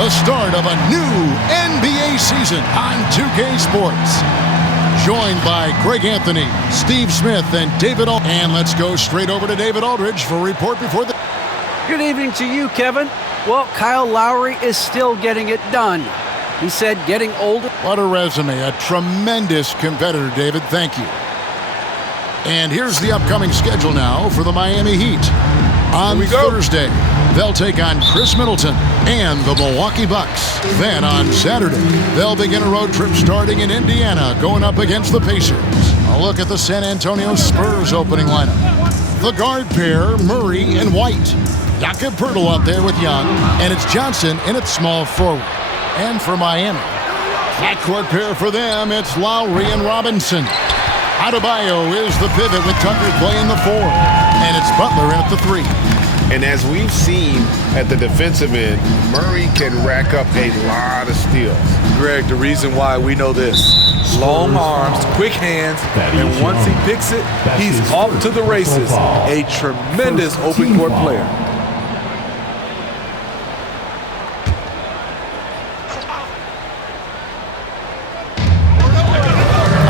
the start of a new NBA season on 2K Sports. Joined by Greg Anthony, Steve Smith, and David Aldridge. And let's go straight over to David Aldridge for a report before the... Good evening to you, Kevin. Well, Kyle Lowry is still getting it done. He said getting older. What a resume. A tremendous competitor, David. Thank you. And here's the upcoming schedule now for the Miami Heat. On Thursday, they'll take on Chris Middleton and the Milwaukee Bucks. Then on Saturday, they'll begin a road trip starting in Indiana, going up against the Pacers. A look at the San Antonio Spurs opening lineup. The guard pair, Murray and White. Jakob Poeltl out there with Young, and it's Johnson in at small forward. And for Miami, backcourt pair for them, it's Lowry and Robinson. Adebayo is the pivot with Tucker playing the 4. And it's Butler in at the 3. And as we've seen at the defensive end, Murray can rack up a lot of steals. Greg, the reason why we know this: long arms, quick hands, and once he picks it, he's off to the races. A tremendous open court player.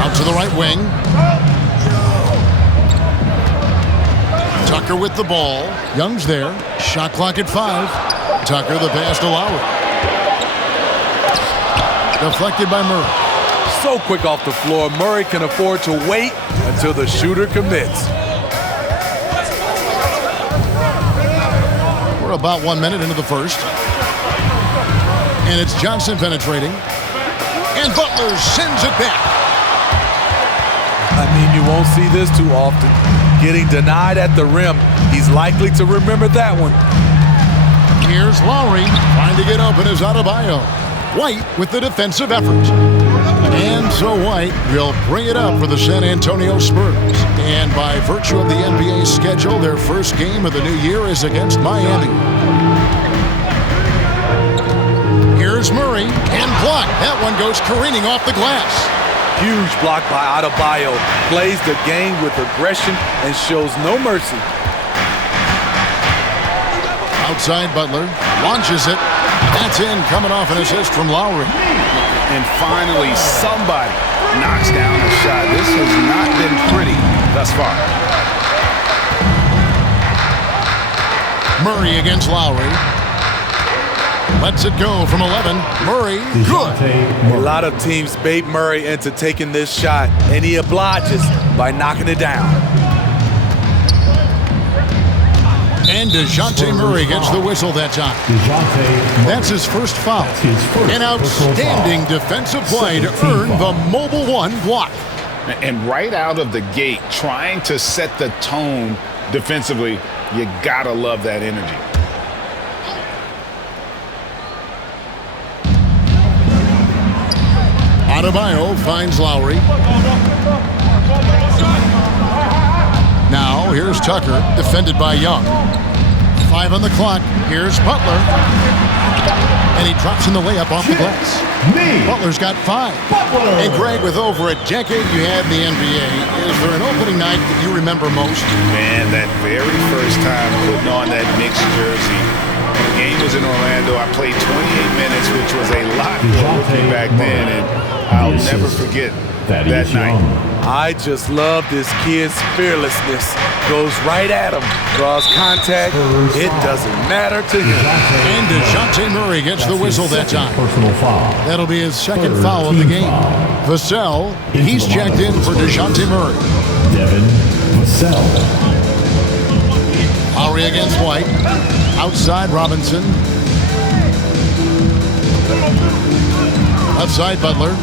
Out to the right wing. Tucker with the ball. Young's there. Shot clock at 5. Tucker the pass to Lowry. Deflected by Murray. So quick off the floor, Murray can afford to wait until the shooter commits. We're about 1 minute into the first. And it's Johnson penetrating. And Butler sends it back. I mean, you won't see this too often. Getting denied at the rim. He's likely to remember that one. Here's Lowry. Trying to get open is Adebayo. White with the defensive effort. And so White will bring it up for the San Antonio Spurs. And by virtue of the NBA schedule, their first game of the new year is against Miami. Here's Murray. And blocked. That one goes careening off the glass. Huge block by Adebayo. Plays the game with aggression and shows no mercy. Outside Butler. Launches it. That's in, coming off an assist from Lowry. And finally, somebody knocks down a shot. This has not been pretty thus far. Murray against Lowry. Lets it go from 11. Murray, good. A lot of teams bait Murray into taking this shot, and he obliges by knocking it down. And DeJounte Murray gets the whistle that time. That's his first foul. An outstanding defensive play to earn the Mobile One block. And right out of the gate, trying to set the tone defensively, you gotta love that energy. Adebayo finds Lowry. Now, here's Tucker, defended by Young. 5 on the clock. Here's Butler. And he drops in the layup off the glass. Butler's got 5. And Greg, with over a decade you had in the NBA, is there an opening night that you remember most? Man, that very first time putting on that Knicks jersey. The game was in Orlando. I played 28 minutes, which was a lot for a rookie back then, and I'll never forget that night. I just love this kid's fearlessness. Goes right at him, draws contact. It doesn't matter to him. And DeJounte Murray gets the whistle that time. That'll be his second foul of the game. Vassell, he's checked in for DeJounte Murray. Devin Vassell. Lowry against White. Outside Robinson. Outside Butler.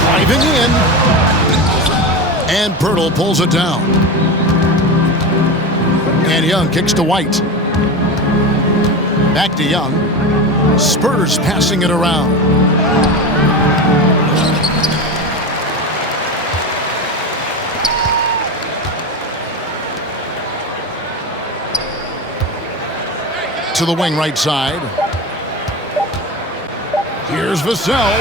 Driving in. And Poeltl pulls it down. And Young kicks to White. Back to Young. Spurs passing it around. To the wing right side. Here's Vassell.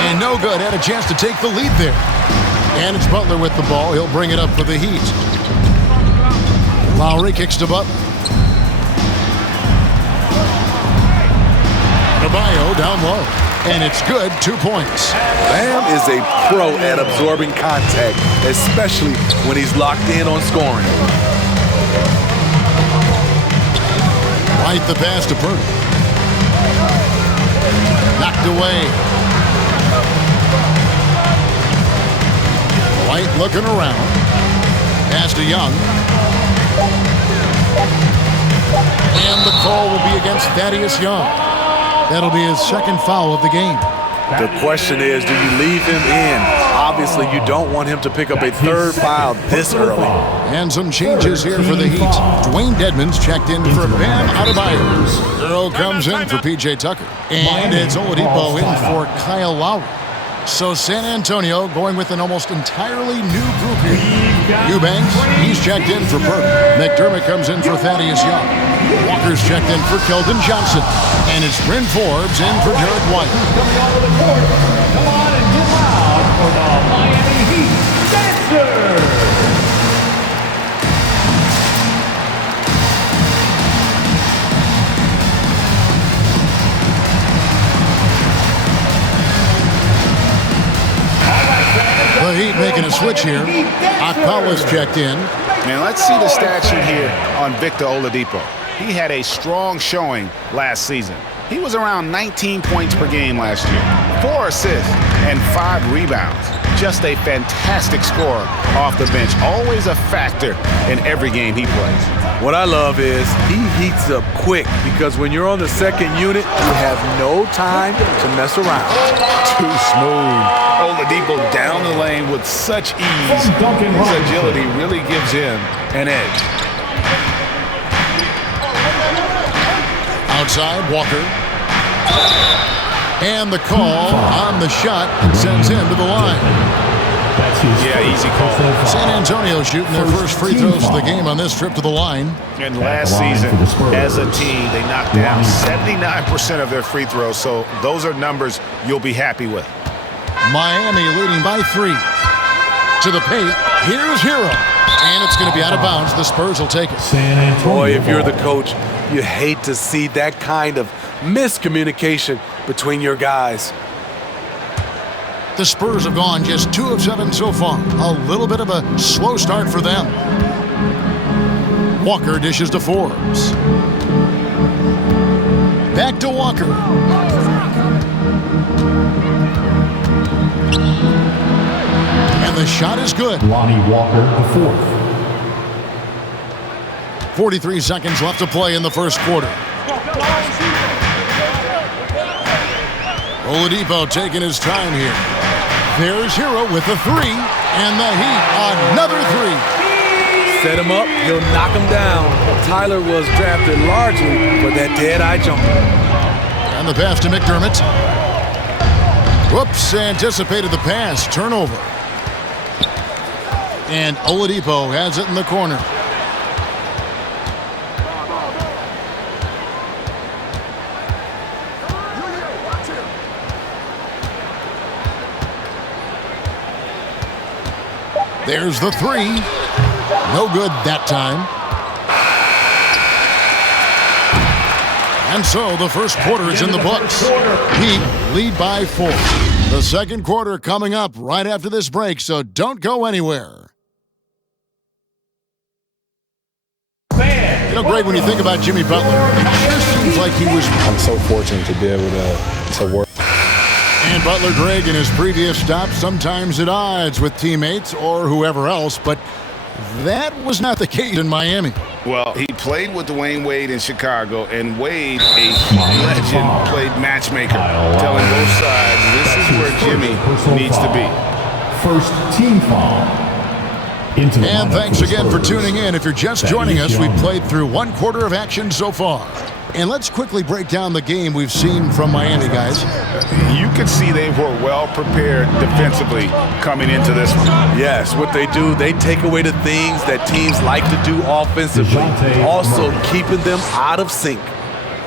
And no good. Had a chance to take the lead there. And it's Butler with the ball. He'll bring it up for the Heat. Lowry kicks to Butler. Adebayo down low. And it's good, 2 points. Bam is a pro at absorbing contact, especially when he's locked in on scoring. Right the pass to Purdy. Knocked away. White looking around. Pass to Young. And the call will be against Thaddeus Young. That'll be his second foul of the game. The question is, do you leave him in? Obviously, you don't want him to pick up a third foul this early. And some changes here for the Heat. Dwayne Dedmon's checked in for Bam Adebayo. Earl comes in for P.J. Tucker. And it's Oladipo in for Kyle Lowry. So San Antonio going with an almost entirely new group here. Eubanks, he's checked in for Purdy. McDermott comes in for Thaddeus Young. Walker's checked in for Keldon Johnson. And it's Bryn Forbes in for Derek White. Coming onto the court. Come on and get loud for the Miami Heat Dancers. The Heat making a switch here. Akpawa's checked in. Man, let's see the stat sheet here on Victor Oladipo. He had a strong showing last season. He was around 19 points per game last year, 4 assists, and 5 rebounds. Just a fantastic scorer off the bench. Always a factor in every game he plays. What I love is he heats up quick because when you're on the second unit, you have no time to mess around. Too smooth. Oladipo down the lane with such ease. His agility really gives him an edge. Outside, Walker. And the call on the shot sends him to the line. Yeah, easy call. San Antonio shooting their first free throws of the game on this trip to the line. And last season, as a team, they knocked down 79% of their free throws, so those are numbers you'll be happy with. Miami leading by 3. To the paint, here's Hero. And it's going to be out of bounds. The Spurs will take it. Boy, if you're the coach, you hate to see that kind of miscommunication between your guys. The Spurs have gone just 2 of 7 so far. A little bit of a slow start for them. Walker dishes to Forbes. Back to Walker. And the shot is good. Lonnie Walker, the fourth. 43 seconds left to play in the first quarter. Oladipo taking his time here. There's Hero with the 3, and the Heat another 3. Set him up, he'll knock him down. Tyler was drafted largely for that dead-eye jumper. And the pass to McDermott. Whoops, anticipated the pass. Turnover. And Oladipo has it in the corner. There's the 3. No good that time. And so the first quarter is in the books. Heat lead by 4. The second quarter coming up right after this break, so don't go anywhere. You know, Greg, when you think about Jimmy Butler, it sure seems like he was... I'm so fortunate to be able to work. And Butler, Greg, in his previous stops, sometimes at odds with teammates or whoever else, but that was not the case in Miami. Well, he played with Dwayne Wade in Chicago, and Wade, a legend, played matchmaker, telling both sides this is where Jimmy needs to be. First team foul. And thanks again for tuning in. If you're just joining us, we've played through 1 quarter of action so far. And let's quickly break down the game we've seen from Miami, guys. You could see they were well prepared defensively coming into this one. Yes, what they do, they take away the things that teams like to do offensively, also keeping them out of sync.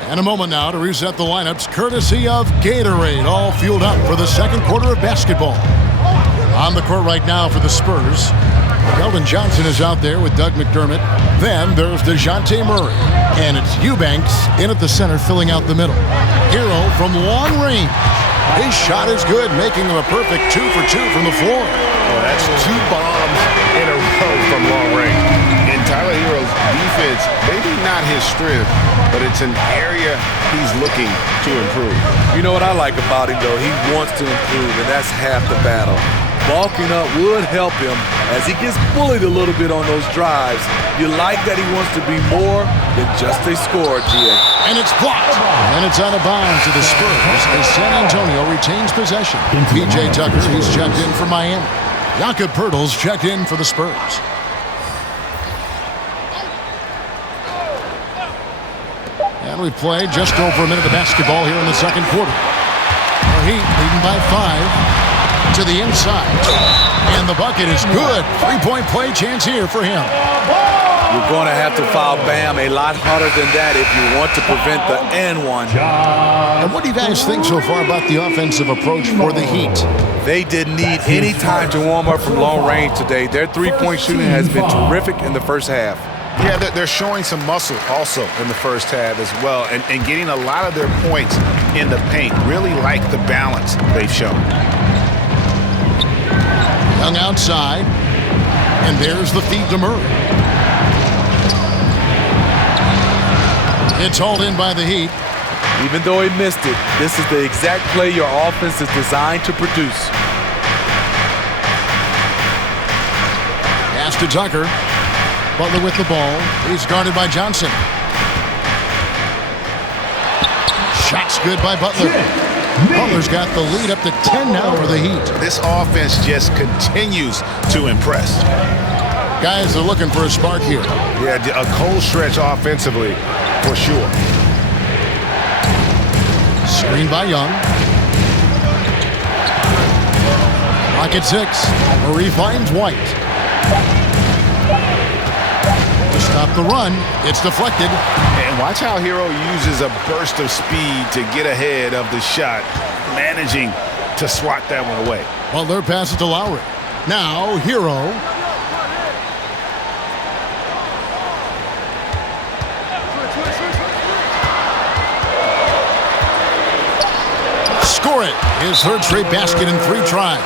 And a moment now to reset the lineups, courtesy of Gatorade, all fueled up for the second quarter of basketball. On the court right now for the Spurs, Keldon Johnson is out there with Doug McDermott. Then there's DeJounte Murray. And it's Eubanks in at the center, filling out the middle. Hero from long range. His shot is good, making him a perfect 2 for 2 from the floor. Well, that's 2 bombs in a row from long range. In Tyler Hero's defense, maybe not his strength, but it's an area he's looking to improve. You know what I like about him, though? He wants to improve, and that's half the battle. Bulking up would help him as he gets bullied a little bit on those drives. You like that he wants to be more than just a scorer, G.A. And it's blocked. And it's out of bounds to the Spurs as San Antonio retains possession. P.J. Tucker, he's checked in for Miami. Jakob Poeltl's checked in for the Spurs. And we've played just over a minute of basketball here in the second quarter. The Heat leading by 5 to the inside. And the bucket is good. 3-point play chance here for him. You're going to have to foul Bam a lot harder than that if you want to prevent the and one. And what do you guys think so far about the offensive approach for the Heat? They didn't need any time to warm up from long range today. Their three-point shooting has been terrific in the first half. Yeah, they're showing some muscle also in the first half as well, and getting a lot of their points in the paint. Really like the balance they've shown. Young outside, and there's the feed to Murray. It's hauled in by the Heat. Even though he missed it, this is the exact play your offense is designed to produce. Pass to Tucker. Butler with the ball. He's guarded by Johnson. Shot's good by Butler. Butler's got the lead up to 10 now for the Heat. This offense just continues to impress. Guys are looking for a spark here. Yeah, a cold stretch offensively for sure. Screen by Young. Rocket 6. Murray finds White. To stop the run, it's deflected. And watch how Hero uses a burst of speed to get ahead of the shot, managing to swat that one away. Butler passes to Lowry. Now, Hero. Score it. His third straight basket in 3 tries.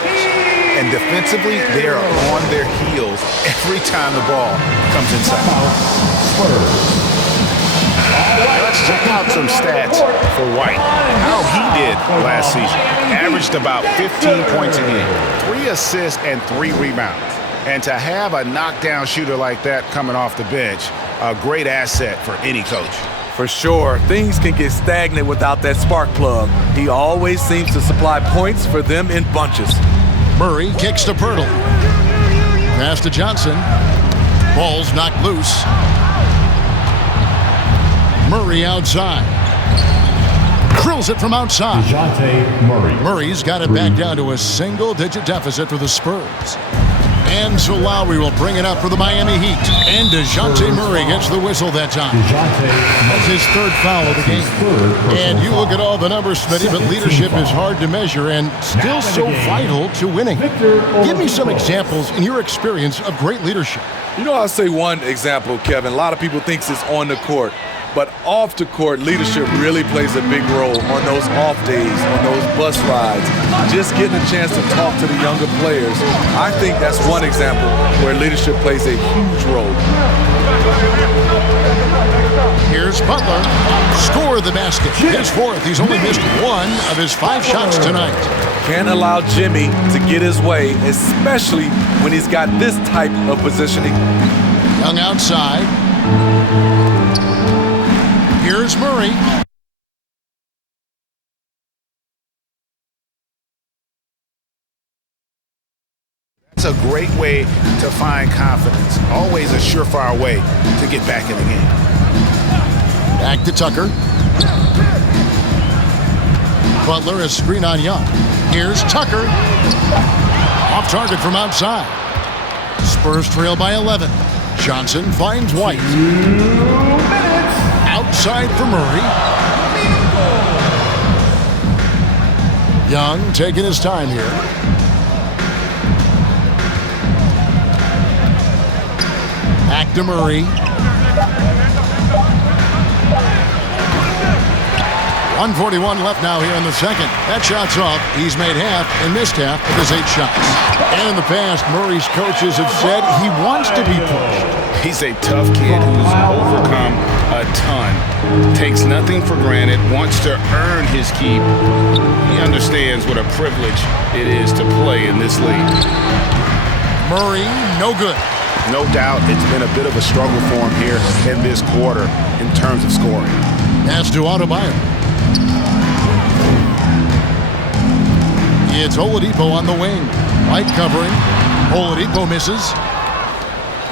And defensively, they are on their heels every time the ball comes inside. Let's check out some stats for White. How he did last season. Averaged about 15 points a game, 3 assists and 3 rebounds. And to have a knockdown shooter like that coming off the bench, a great asset for any coach. For sure, things can get stagnant without that spark plug. He always seems to supply points for them in bunches. Murray kicks to Poeltl. Pass to Johnson. Ball's knocked loose. Murray outside. Drills it from outside. DeJounte Murray. Murray's got it back down to a single-digit deficit for the Spurs. And so Lowry will bring it up for the Miami Heat. And DeJounte Murray gets the whistle that time. That's his 3rd foul of the game. And you look at all the numbers, Smitty, but leadership is hard to measure and still so vital to winning. Give me some examples in your experience of great leadership. You know, I'll say one example, Kevin. A lot of people think it's on the court. But off the court, leadership really plays a big role on those off days, on those bus rides. Just getting a chance to talk to the younger players. I think that's one example where leadership plays a huge role. Here's Butler. Score the basket. His 4th. He's only missed 1 of his 5 shots tonight. Can't allow Jimmy to get his way, especially when he's got this type of positioning. Young outside. Here's Murray. It's a great way to find confidence. Always a surefire way to get back in the game. Back to Tucker. Butler is screen on Young. Here's Tucker. Off target from outside. Spurs trail by 11. Johnson finds White. Outside for Murray. Young taking his time here. Back to Murray. 1:41 left now here in the second. That shot's off. He's made half and missed half of his 8 shots. And in the past, Murray's coaches have said he wants to be pushed. He's a tough kid who's overcome a ton. Takes nothing for granted, wants to earn his keep. He understands what a privilege it is to play in this league. Murray, no good. No doubt it's been a bit of a struggle for him here in this quarter in terms of scoring. Pass to Adebayo. It's Oladipo on the wing. Light covering. Oladipo misses.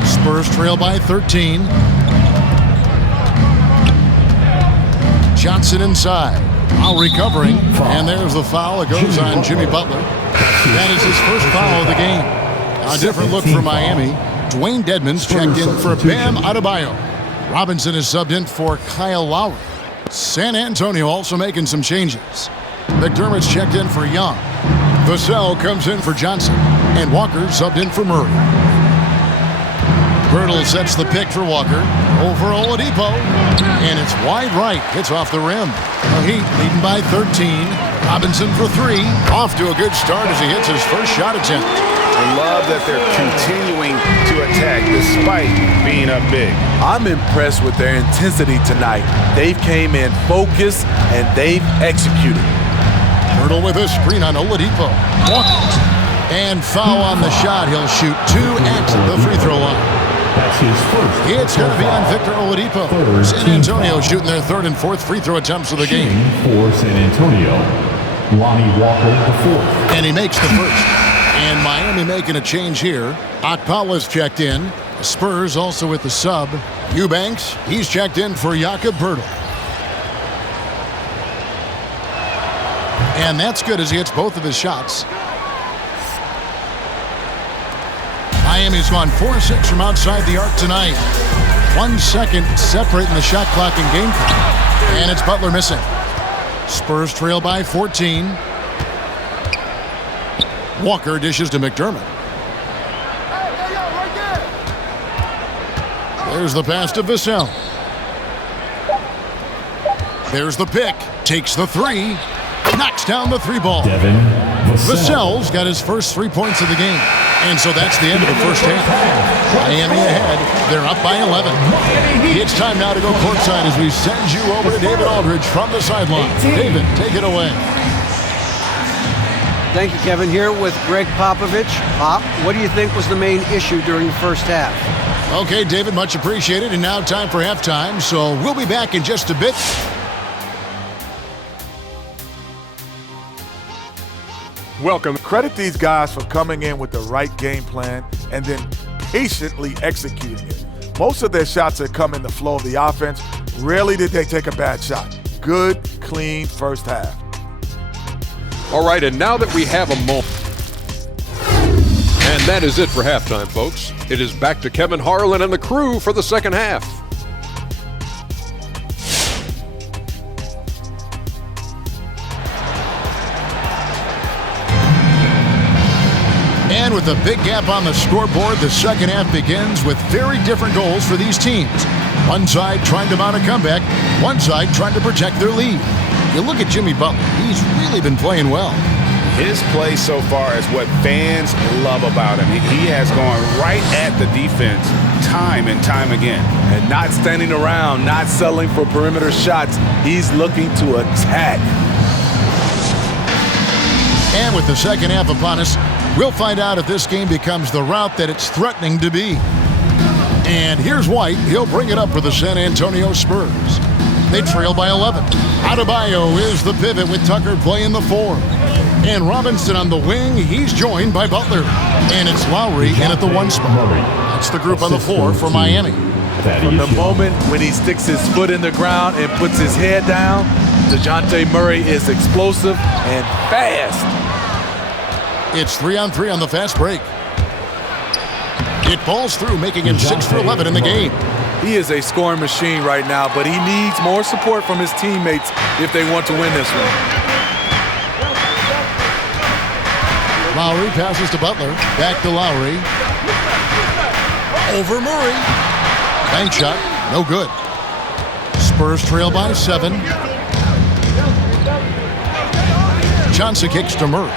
Spurs trail by 13. Johnson inside. Lowry covering. And there's the foul. It goes on Jimmy Butler. That is his first foul of the game. A different look for Miami. Dwayne Dedmon's checked in for Bam Adebayo. Robinson is subbed in for Kyle Lowry. San Antonio also making some changes. McDermott's checked in for Young. Vassell comes in for Johnson. And Walker subbed in for Murray. Birtle sets the pick for Walker. Over Oladipo. And it's wide right. Hits off the rim. The Heat leading by 13. Robinson for 3. Off to a good start as he hits his first shot attempt. I love that they're continuing to attack despite being up big. I'm impressed with their intensity tonight. They've came in focused and they've executed. Birtle with a screen on Oladipo. Walker. And foul on the shot. He'll shoot 2 at the free throw line. That's his first. It's going to be on Victor Oladipo. San Antonio shooting their 3rd and 4th free throw attempts of the game. For San Antonio, Lonnie Walker the 4th. And he makes the first. And Miami making a change here. Okpala's checked in. The Spurs also with the sub. Eubanks, he's checked in for Jakob Birtle. And that's good as he hits both of his shots. Miami's gone 4-6 from outside the arc tonight. 1 second separating the shot clock and game clock. And it's Butler missing. Spurs trail by 14. Walker dishes to McDermott. There's the pass to Vassell. There's the pick. Takes the 3. Knocks down the 3 ball. Devin Vassell's got his first 3 points of the game. And so that's the end of the first half. Miami ahead. They're up by 11. It's time now to go courtside as we send you over to David Aldridge from the sideline. David, take it away. Thank you, Kevin. Here with Greg Popovich. Pop, what do you think was the main issue during the first half? Okay, David, much appreciated. And now time for halftime. So we'll be back in just a bit. Welcome. Credit these guys for coming in with the right game plan and then patiently executing it. Most of their shots that come in the flow of the offense, rarely did they take a bad shot. Good, clean first half. All right, and now that we have a moment. And that is it for halftime, folks. It is back to Kevin Harlan and the crew for the second half. And with a big gap on the scoreboard, the second half begins with very different goals for these teams. One side trying to mount a comeback, one side trying to protect their lead. You look at Jimmy Butler, he's really been playing well. His play so far is what fans love about him. He has gone right at the defense time and time again. And not standing around, not settling for perimeter shots. He's looking to attack. And with the second half upon us, we'll find out if this game becomes the route that it's threatening to be. And here's White. He'll bring it up for the San Antonio Spurs. They trail by 11. Adebayo is the pivot with Tucker playing the 4. And Robinson on the wing. He's joined by Butler. And it's Lowry in at the 1 spot. That's the group on the floor for Miami. From the moment when he sticks his foot in the ground and puts his head down, DeJounte Murray is explosive and fast. It's 3-on-3 on the fast break. It falls through, making him 6 for 11 in the game. He is a scoring machine right now, but he needs more support from his teammates if they want to win this one. Lowry passes to Butler. Back to Lowry. Over Murray. Bank shot, no good. Spurs trail by 7. Johnson kicks to Murray.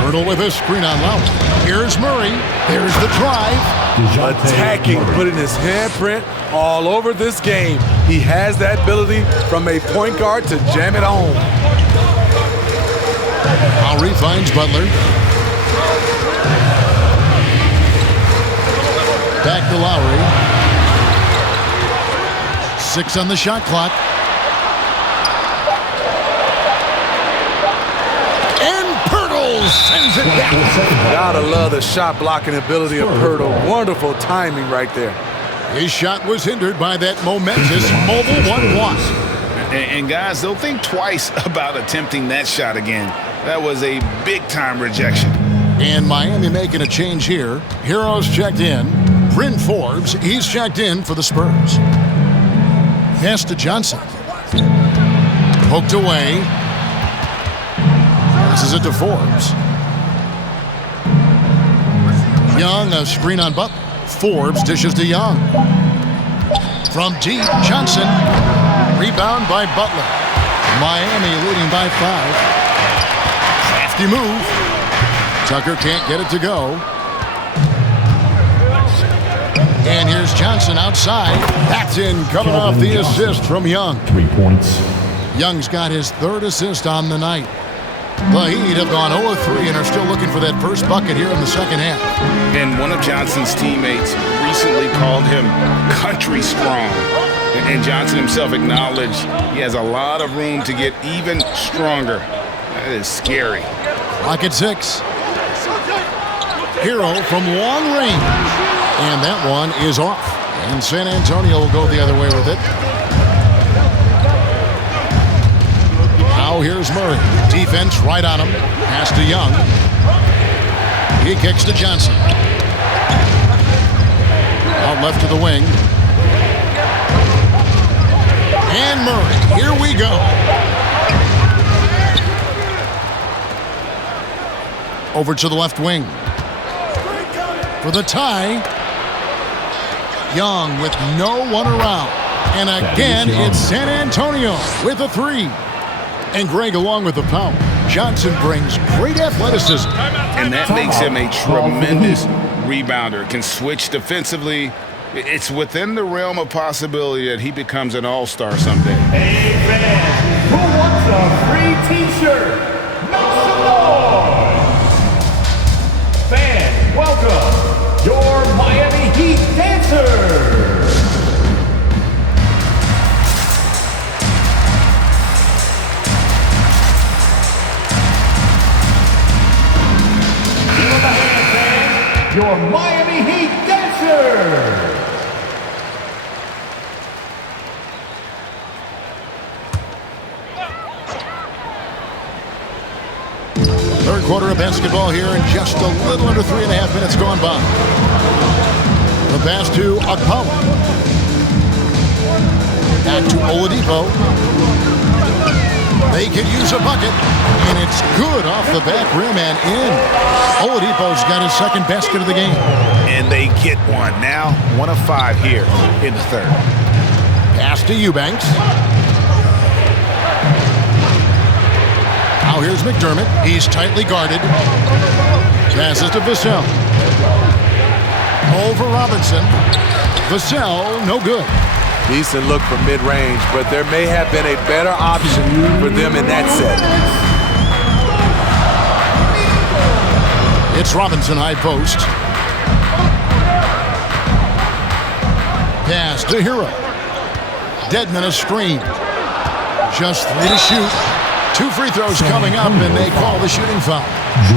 Hurdle with a screen on Lowry. Here's Murray. Here's the drive. Attacking, putting his handprint all over this game. He has that ability from a point guard to jam it home. Lowry finds Butler. Back to Lowry. 6 on the shot clock. And Pirtle sends it back. Gotta love the shot blocking ability of Pirtle. Wonderful timing right there. His shot was hindered by that momentous mobile 1 block. And guys, they'll think twice about attempting that shot again. That was a big-time rejection. And Miami making a change here. Hero's checked in. Bryn Forbes, he's checked in for the Spurs. Pass to Johnson. Poked away. Passes it to Forbes. Young, a screen on Butler. Forbes dishes to Young. From deep, Johnson. Rebound by Butler. Miami leading by 5. Crafty move. Tucker can't get it to go. And here's Johnson outside. That's in, coming off the assist from Young. 3 points. Young's got his 3rd assist on the night. The Heat have gone 0-3 and are still looking for that first bucket here in the second half. And one of Johnson's teammates recently called him country strong. And Johnson himself acknowledged he has a lot of room to get even stronger. That is scary. Clock at 6. Hero from long range. And that one is off. And San Antonio will go the other way with it. Now here's Murray. Defense right on him. Pass to Young. He kicks to Johnson. Out left to the wing. And Murray. Here we go. Over to the left wing. For the tie. Young with no one around. And again, it's San Antonio with a 3. And Greg along with the foul. Johnson brings great athleticism. And that makes him a tremendous rebounder. Can switch defensively. It's within the realm of possibility that he becomes an all-star someday. Hey, fans, who wants a free T-shirt? Make some noise! Fans, welcome your Miami Heat dancers! Give them a hand, fans! Your Miami Heat dancers! Third quarter of basketball here in just a little under 3.5 minutes gone by. The pass to Akpala. Back to Oladipo. They could use a bucket, and it's good off the back rim and in. Oladipo's got his 2nd basket of the game. And they get one. Now 1 of 5 here in the 3rd. Pass to Eubanks. Now here's McDermott. He's tightly guarded. Passes to Vassell. Over Robinson. Vassell, no good. Decent look from mid-range, but there may have been a better option for them in that set. It's Robinson high post. Pass to Hero. Deadman a screen. Just 3 to shoot. 2 free throws coming up, and they call the shooting foul.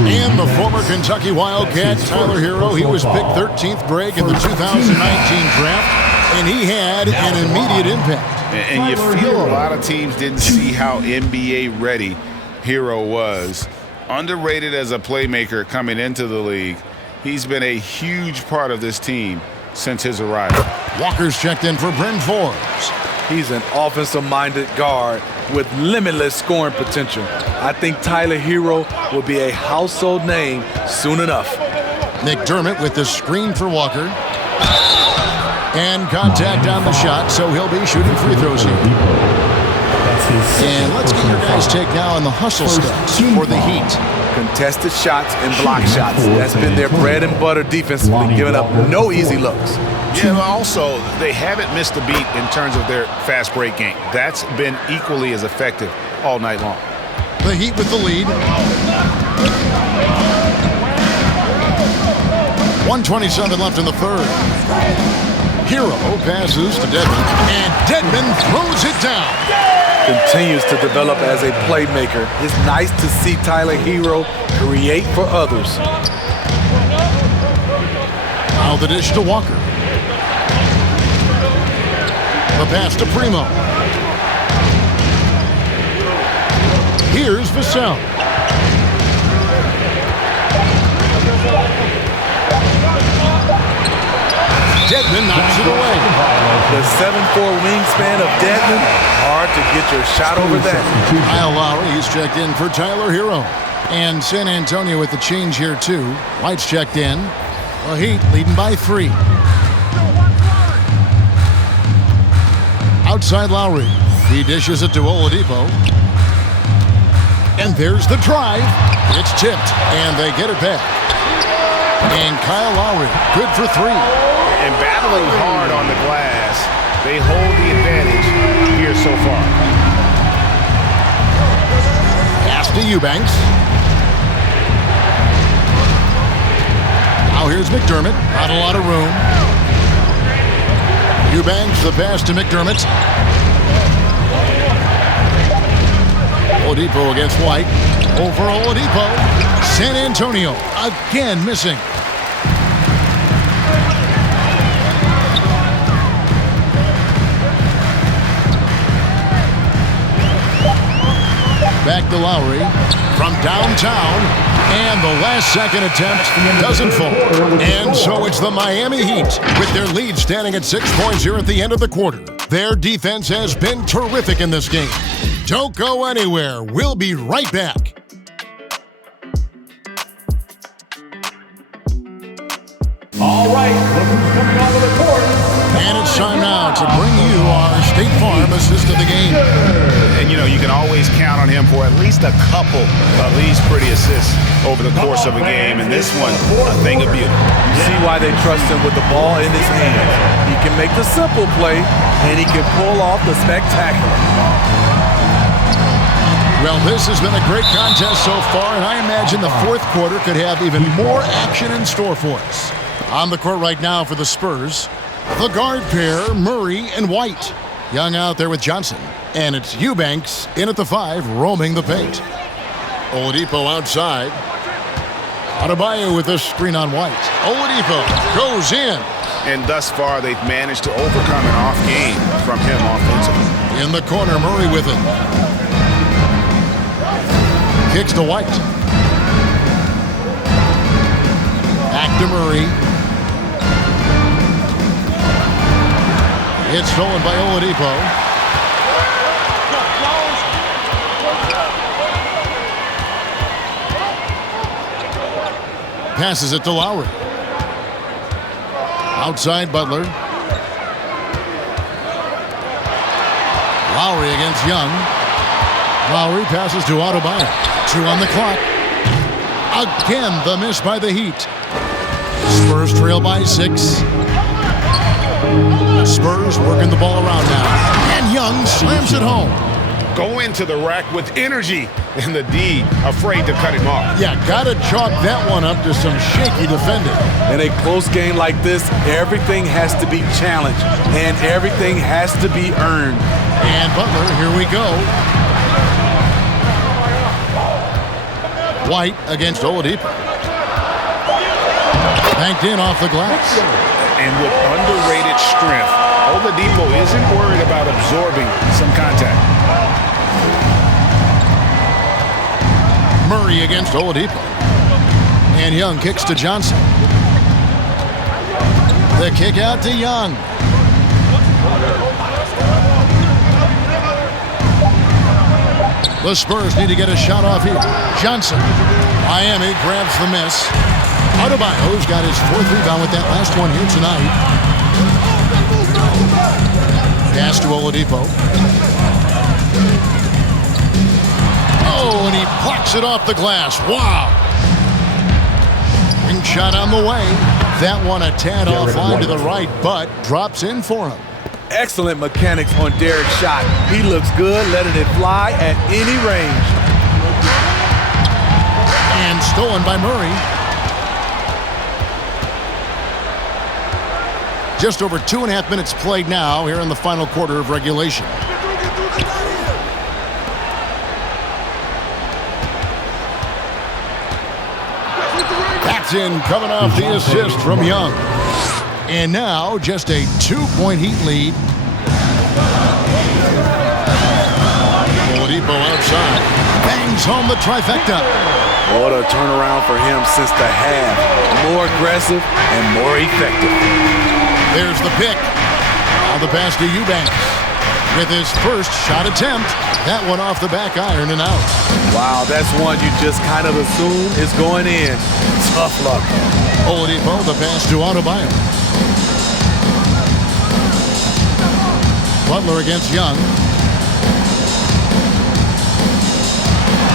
And the former Kentucky Wildcat, Tyler Hero, he was picked 13th Greg in the 2019 draft, and he had an immediate impact. And you feel a lot of teams didn't see how NBA ready Hero was. Underrated as a playmaker coming into the league. He's been a huge part of this team since his arrival. Walker's checked in for Bryn Forbes. He's an offensive-minded guard with limitless scoring potential. I think Tyler Hero will be a household name soon enough. McDermott with the screen for Walker. And contact on the shot, so he'll be shooting free throws here. And let's get your guys' take now on the hustle stats for the Heat. Contested shots and block shots. That's been their bread and butter defensively, giving up no easy looks. Yeah, but also, they haven't missed a beat in terms of their fast break game. That's been equally as effective all night long. The Heat with the lead. 1:27 left in the third. Hero passes to Dedmon, and Dedmon throws it down. Continues to develop as a playmaker. It's nice to see Tyler Hero create for others. Now the dish to Walker. The pass to Primo. Here's Vassell. Dedmon knocks it away. The 7'4" wingspan of Dedmon, hard to get your shot over that. Kyle Lowry, he's checked in for Tyler Hero. And San Antonio with the change here too. White's checked in. The Heat leading by 3. Outside Lowry. He dishes it to Oladipo. And there's the drive. It's tipped, and they get it back. And Kyle Lowry, good for 3. And battling hard on the glass, they hold the advantage here so far. Pass to Eubanks. Now here's McDermott. Not a lot of room. Eubanks, the pass to McDermott. Oladipo against White. Over Oladipo. San Antonio again missing. Back to Lowry from downtown, and the last-second attempt doesn't fall. And so it's the Miami Heat with their lead standing at 6 points here at the end of the quarter. Their defense has been terrific in this game. Don't go anywhere. We'll be right back. All right, look who's coming onto the court. And it's time now to bring you our State Farm assist of the game. And, you know, you can always count on him for at least a couple of these pretty assists over the course of a game. And this one, a thing of beauty. You see why they trust him with the ball in his hands. He can make the simple play, and he can pull off the spectacular. Well, this has been a great contest so far, and I imagine the fourth quarter could have even more action in store for us. On the court right now for the Spurs, the guard pair, Murray and White. Young out there with Johnson. And it's Eubanks in at the 5, roaming the paint. Oladipo outside. Adebayo with a screen on White. Oladipo goes in. And thus far, they've managed to overcome an off game from him offensively. In the corner, Murray with it. Kicks to White. Back to Murray. It's stolen by Oladipo. Passes it to Lowry. Outside Butler. Lowry against Young. Lowry passes to Adebayo. 2 on the clock. Again, the miss by the Heat. Spurs trail by 6. Spurs working the ball around now. And Young slams it home. Go into the rack with energy. And the D afraid to cut him off. Yeah, gotta chalk that one up to some shaky defending. In a close game like this, everything has to be challenged, and everything has to be earned. And Butler, here we go. White against Oladipo. Banked in off the glass. And with underrated strength, Oladipo isn't worried about absorbing some contact. Murray against Oladipo. And Young kicks to Johnson. The kick out to Young. The Spurs need to get a shot off here. Johnson. Miami grabs the miss. Adebayo's got his 4th rebound with that last one here tonight. Pass to Oladipo. Oh, and he blocks it off the glass. Wow. Ring shot on the way. That one a tad offline to the right, but drops in for him. Excellent mechanics on Derek's shot. He looks good, letting it fly at any range. And stolen by Murray. Just over 2.5 minutes played now here in the final quarter of regulation. That's in, coming off the assist from Young. And now just a 2-point Heat lead. Oladipo outside. Bangs home the trifecta. What a turnaround for him since the half. More aggressive and more effective. There's the pick. Now the pass to Eubanks. With his first shot attempt. That one off the back iron and out. Wow, that's one you just kind of assume is going in. Tough luck. Oladipo, the pass to Adebayo. Butler against Young.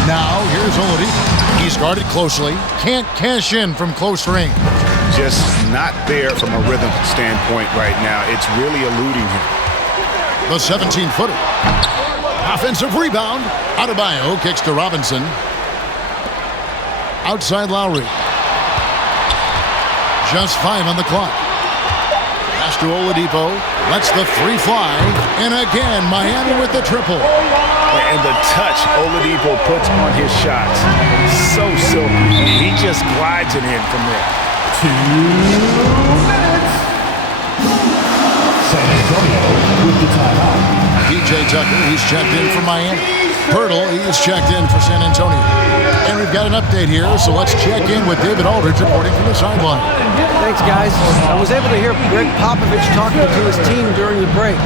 Now here's Oladipo. He's guarded closely. Can't cash in from close range. Just not there from a rhythm standpoint right now. It's really eluding him. The 17-footer. Offensive rebound. Adebayo kicks to Robinson. Outside Lowry. Just 5 on the clock. Pass to Oladipo. Lets the 3 fly. And again, Miami with the triple. And the touch Oladipo puts on his shots. So silky. He just glides it in from there. 2 minutes. San Antonio with the timeout. PJ Tucker, he's checked in for Miami. Pirtle, he's checked in for San Antonio. And we've got an update here, so let's check in with David Aldridge reporting from the sideline. Thanks, guys. I was able to hear Greg Popovich talking to his team during the break.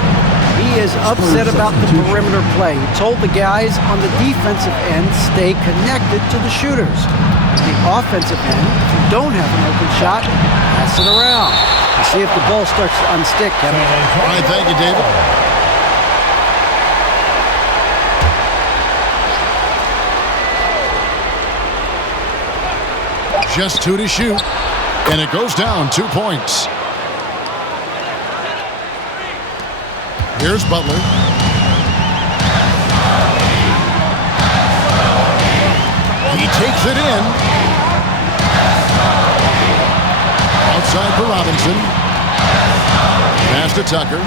He is upset about the perimeter play. He told the guys on the defensive end stay connected to the shooters. The offensive end, if you don't have an open shot, pass it around. We'll see if the ball starts to unstick, Kevin. All right, thank you, David. Just 2 to shoot, and it goes down 2 points. Here's Butler. He takes it in. Outside for Robinson. Pass to Tucker.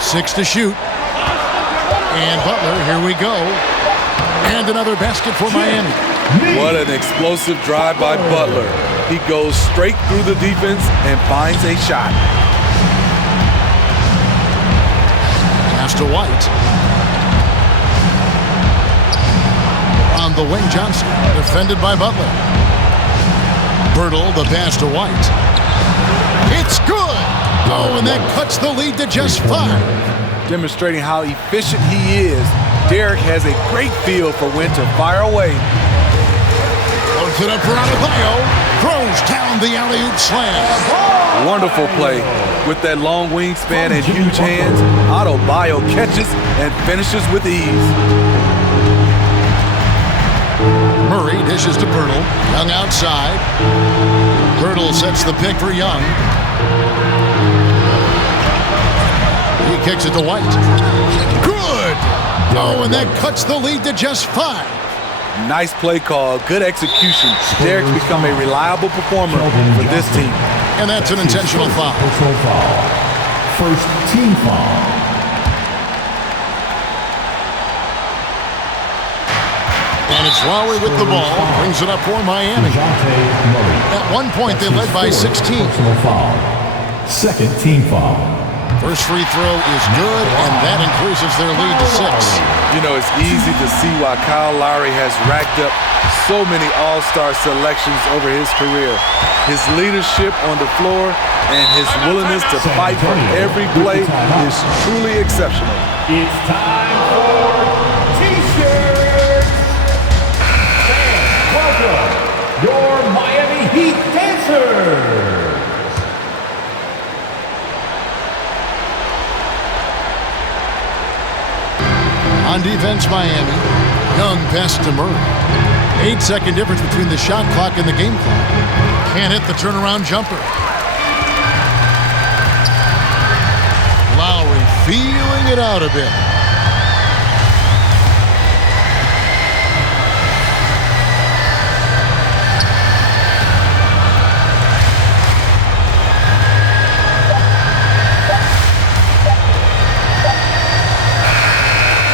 6 to shoot. And Butler, here we go. And another basket for Miami. What an explosive drive by Butler. He goes straight through the defense and finds a shot. Pass to White. On the wing, Johnson, defended by Butler. Birtle, the pass to White. It's good! Oh, and that cuts the lead to just 5. Demonstrating how efficient he is, Derek has a great feel for when to fire away. Puts it up for Adebayo. Throws down the alley-oop slam. Wonderful play. With that long wingspan and huge hands, Adebayo catches and finishes with ease. Murray dishes to Pirtle. Young outside. Pirtle sets the pick for Young. He kicks it to White. Good! Oh, and that cuts the lead to just 5. Nice play call, good execution. Derek's become a reliable performer for this team. And that's an intentional foul. First team foul. And it's Lowry with the ball. Brings it up for Miami. At one point, they led by 16. Second team foul. First free throw is good, and that increases their lead to 6. You know, it's easy to see why Kyle Lowry has racked up so many all-star selections over his career. His leadership on the floor and his willingness to fight for every play is truly exceptional. It's time for T-shirts. Fans, welcome On defense, Miami. Young pass to Murray. 8-second difference between the shot clock and the game clock. Can't hit the turnaround jumper. Lowry feeling it out a bit.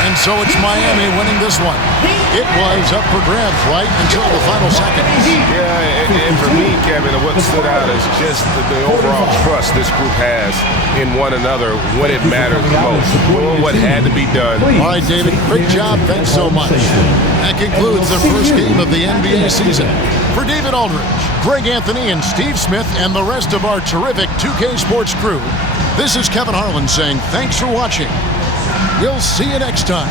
And so it's Miami winning this one. It was up for grabs right until the final seconds. Yeah, and for me, Kevin, what stood out is just the overall trust this group has in one another when it matters most. Doing what had to be done. All right, David, great job. Thanks so much. That concludes the first game of the NBA season. For David Aldridge, Greg Anthony, and Steve Smith, and the rest of our terrific 2K Sports crew, this is Kevin Harlan saying thanks for watching. We'll see you next time.